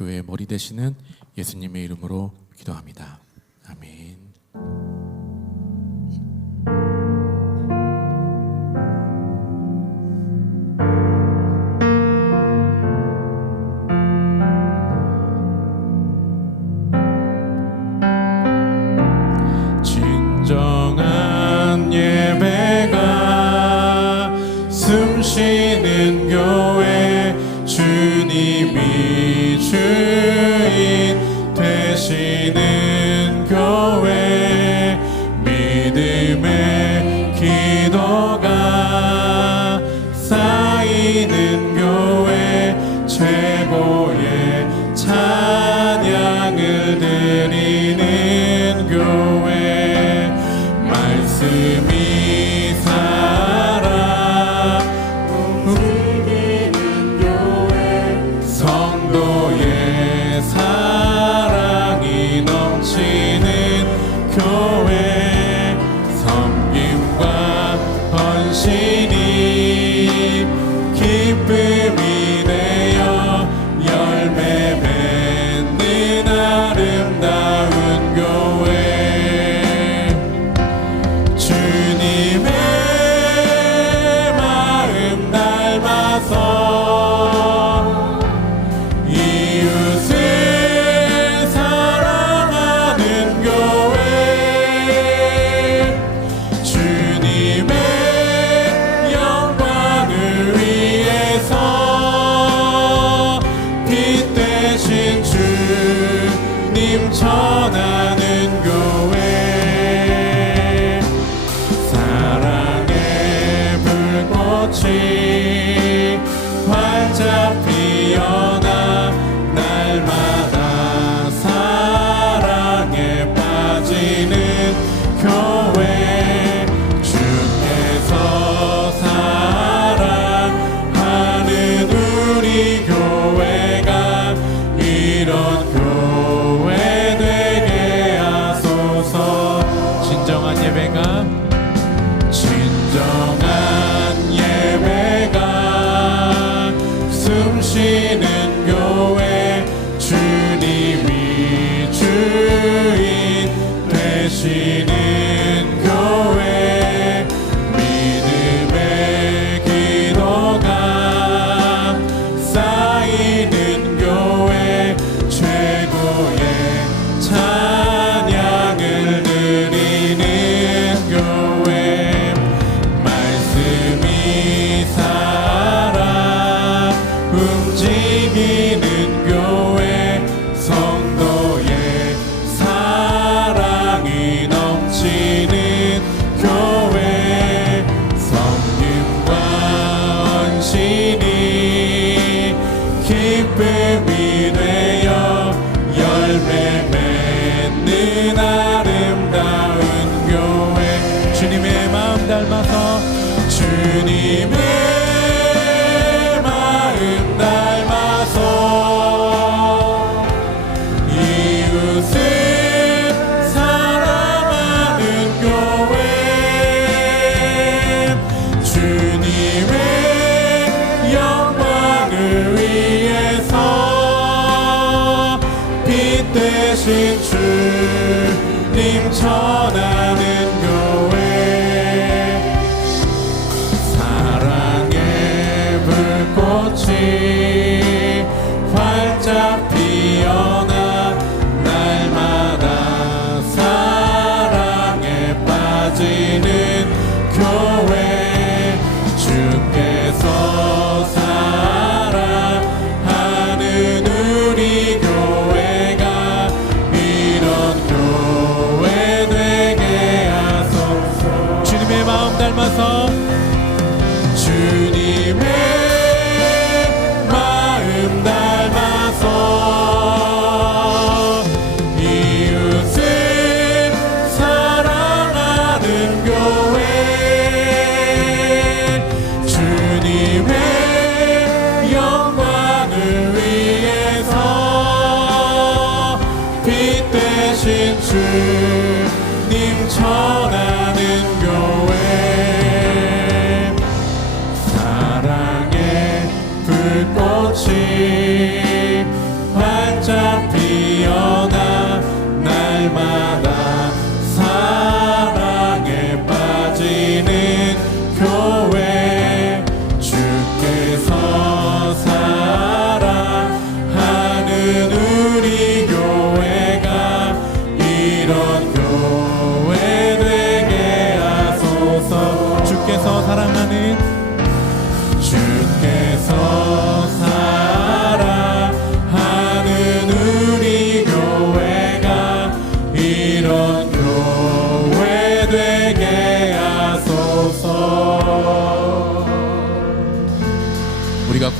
교회의 머리 되시는 예수님의 이름으로 기도합니다. 땅을 들 様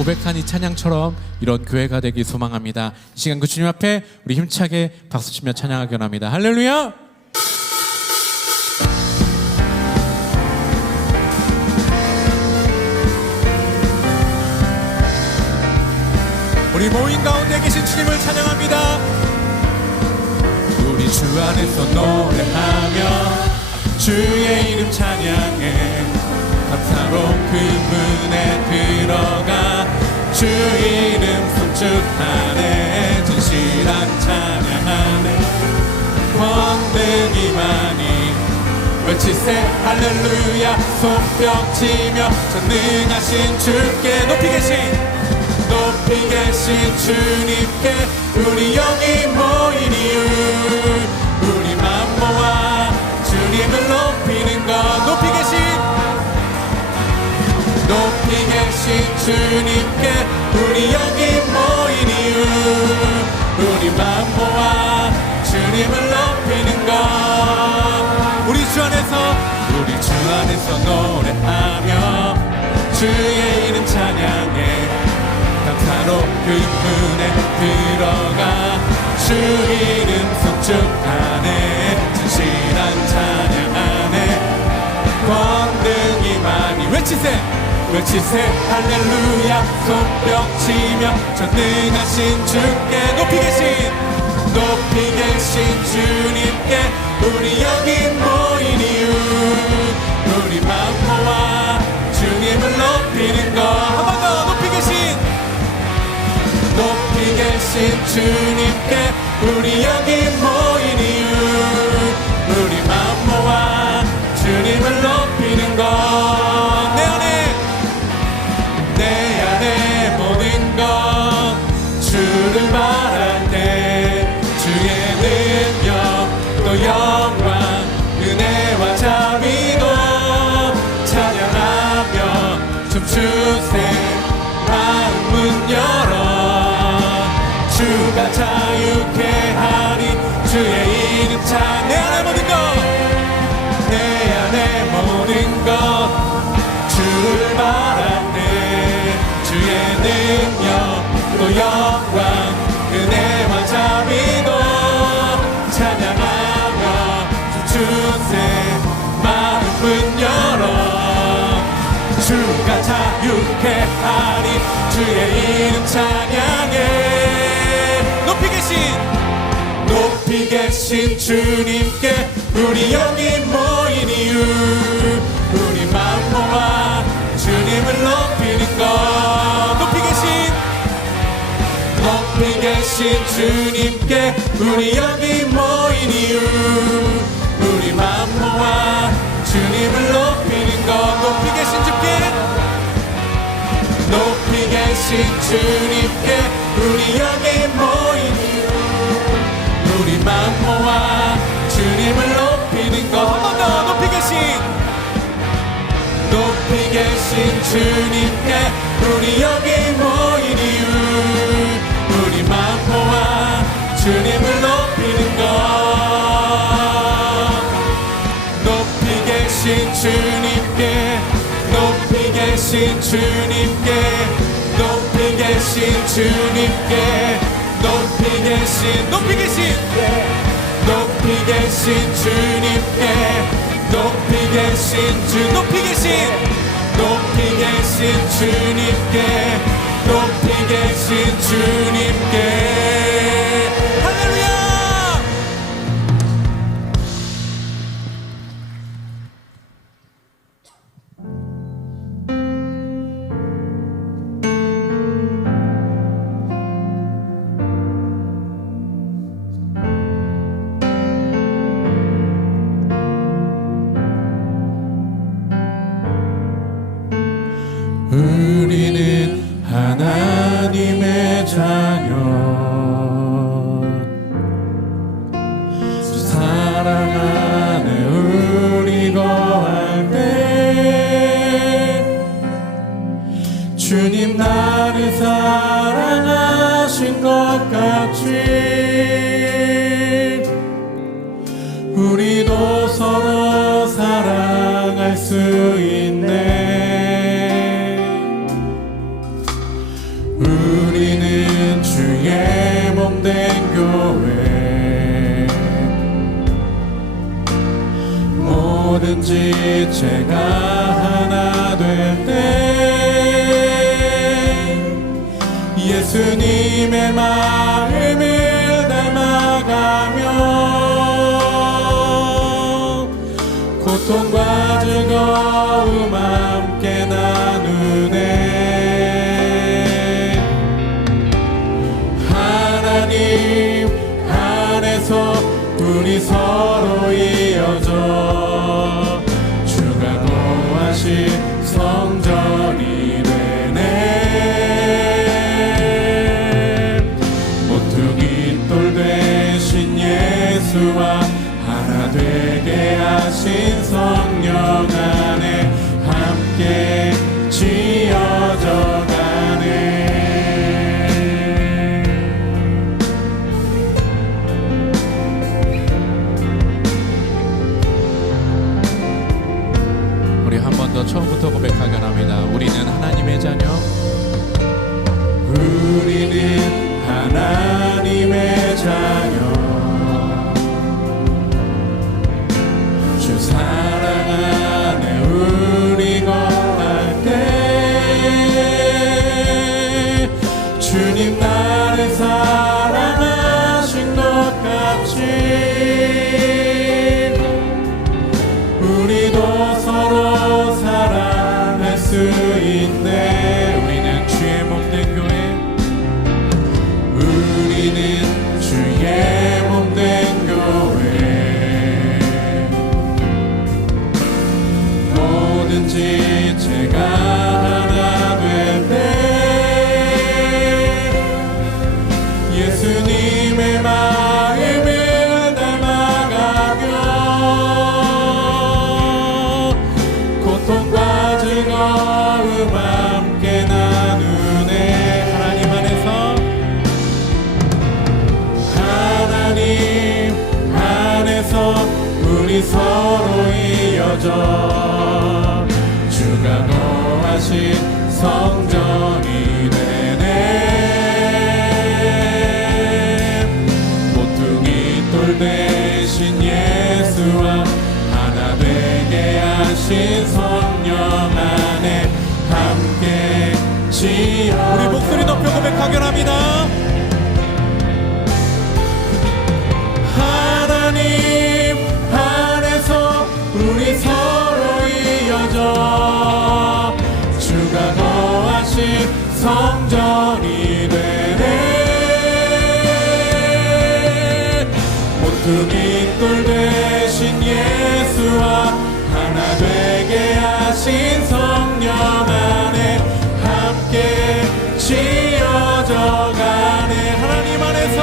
고백한 이 찬양처럼 이런 교회가 되기 소망합니다. 이 시간 그 주님 앞에 우리 힘차게 박수치며 찬양하기 원합니다. 할렐루야! 우리 모인 가운데 계신 주님을 찬양합니다. 우리 주 안에서 노래하며 주의 이름 찬양해 축하네. 진실한 찬양하네. 권능이 많이 외치세. 할렐루야. 손뼉치며 전능하신 주께 높이 계신 높이 계신 주님께 우리 영이 모인 이유 높이 계신 주님께 우리 여기 모인 이유. 우리 맘 모아 주님을 높이는 것. 우리 주 안에서 우리 주 안에서 노래하며 주의 이름 찬양해. 감사로 그 문에 들어가 주 이름 송축하네. 진실한 찬양하네 권능이 많이 외치세 외치세 할렐루야. 손뼉치며 전능하신 주께 높이 계신 높이 계신 주님께 우리 여기 모인 이유. 우리 맘 모아 주님을 높이는 것 한 번 더 높이 계신 높이 계신 주님께 우리 여기 모인 이유 자유케 하리. 주의 이름 찬양해. 높이 계신 높이 계신 주님께 우리 여기 모인 이유 우리 맘 모아 주님을 높이는 것. 높이 계신 높이 계신 주님께 우리 여기 모인 이유 계신 주님께 우리 여기 모인 이유 우리 맘 모아 주님을 높이는 것. 한 번 더 높이 계신 높이 계신 주님께 우리 여기 모인 이유 우리 맘 모아 주님을 높이는 것. 높이 계신 주님께 높이 계신 주님께 계신 주님께 높이 계신 높이 계신. 높이 계신 주님께 높이 계신 주 높이 계신. 높이 계신 주님께 높이 계신 주님 수 있네. 우리는 주의 몸된 교회. 뭐든지 제가 예수와 하나 되게 하신 성령 안에 함께 지어져 가네 우리 한 번 더 처음부터 고백하긴 합니다. 우리는 하나님의 자녀. 있네 하신 성령 안에 함께 지어. 우리 목소리 높여 고백하긴 합니다 하신 성령 안에 함께 지어져 가네. 하나님 안에서.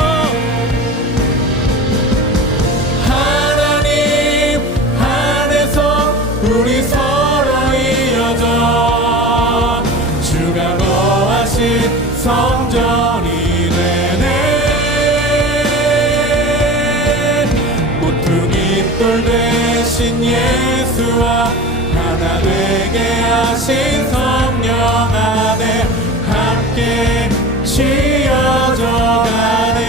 하나님 안에서 우리 서로 이어져. 주가 거하신 성전이 되네 되게 하신 성령 안에 함께 지어져 가네.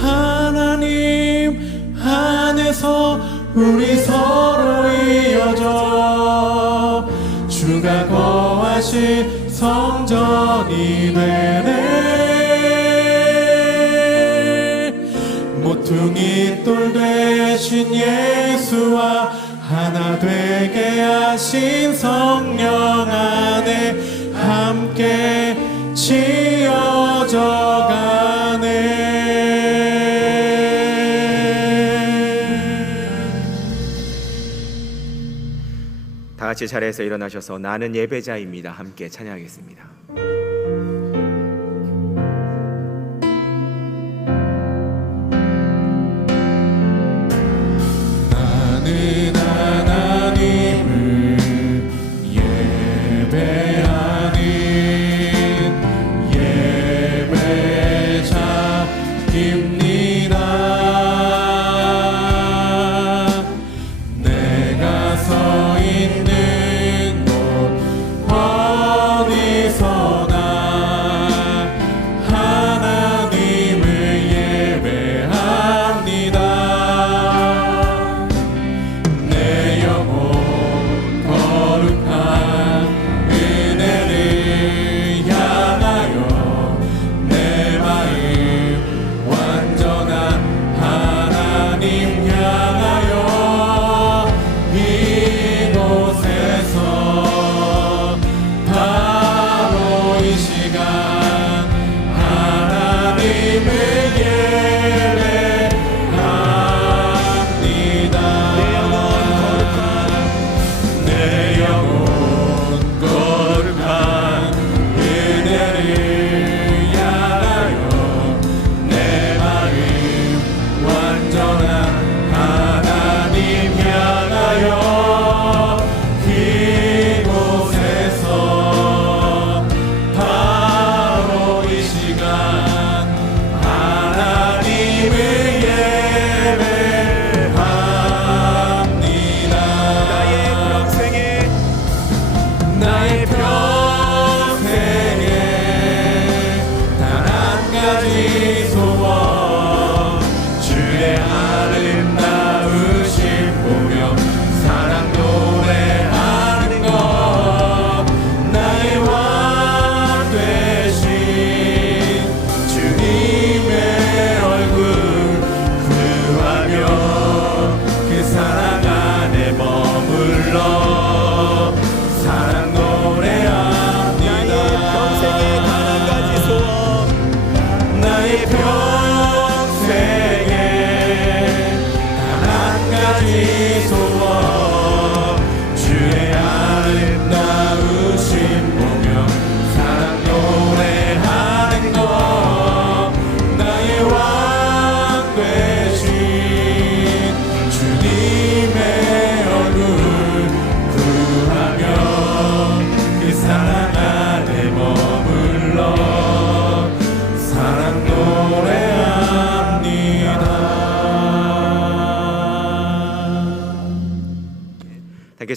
하나님 안에서 우리 서로 이어져 주가 거하신 성전이 되네. 모퉁이 돌대 신 예수와 하나 되게 하신 성령 안에 함께 지어져 가네 다 같이 자리에서 일어나셔서 나는 예배자입니다. 함께 찬양하겠습니다.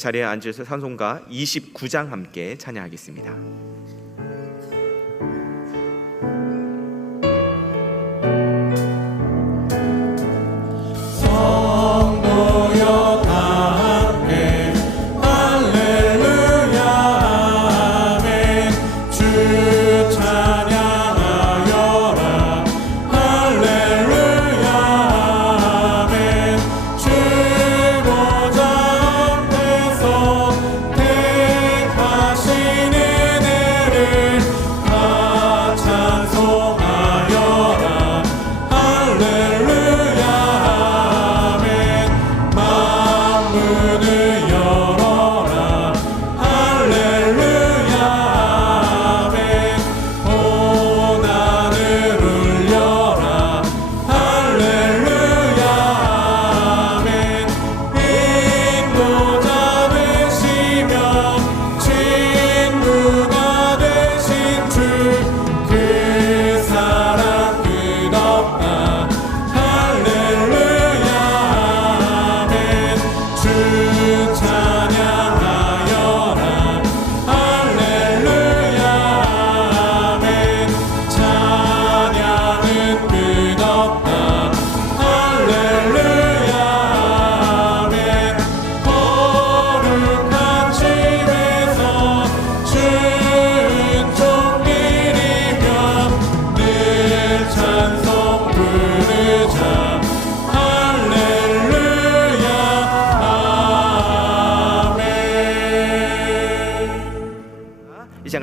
자리에 앉으셔서 산송가 29장 함께 찬양하겠습니다.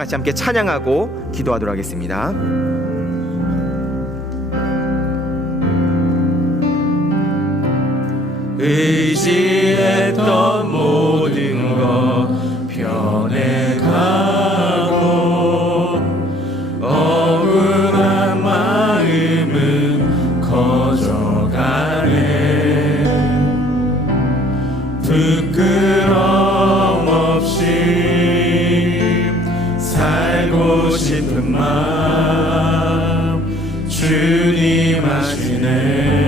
같이 함께 찬양하고 기도하도록 하겠습니다. 의지했던 모든 것 변해가 알고 싶은 마음 주님 아시네.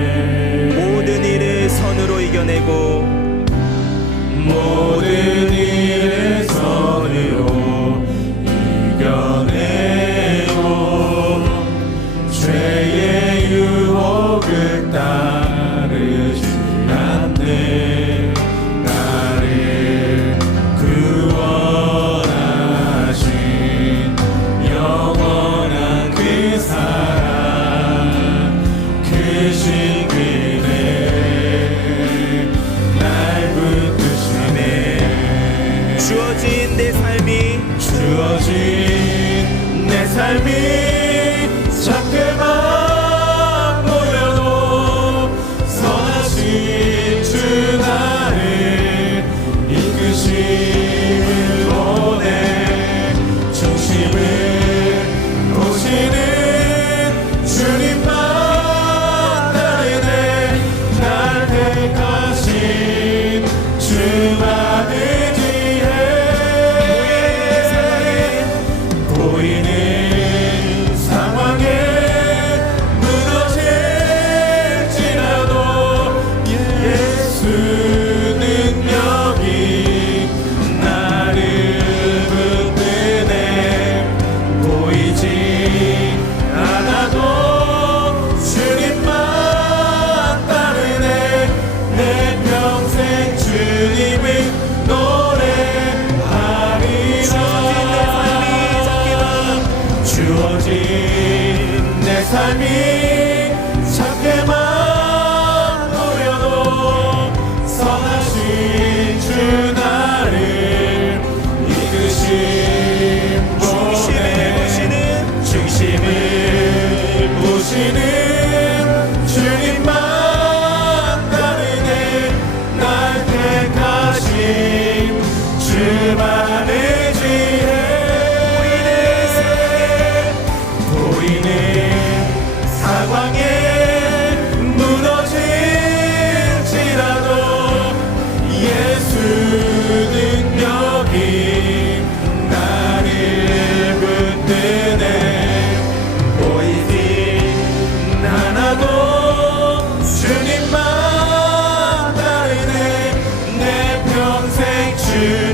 His.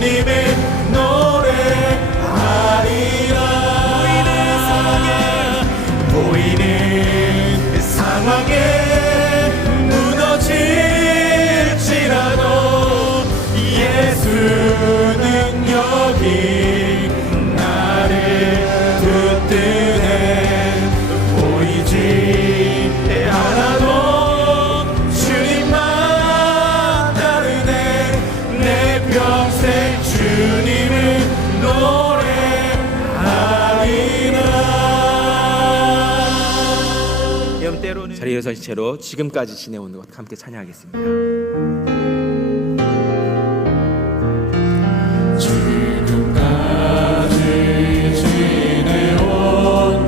Amen. 자리에 일어서신 채로 지금까지 지내온 것 함께 찬양하겠습니다. 지금까지 지내온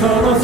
서로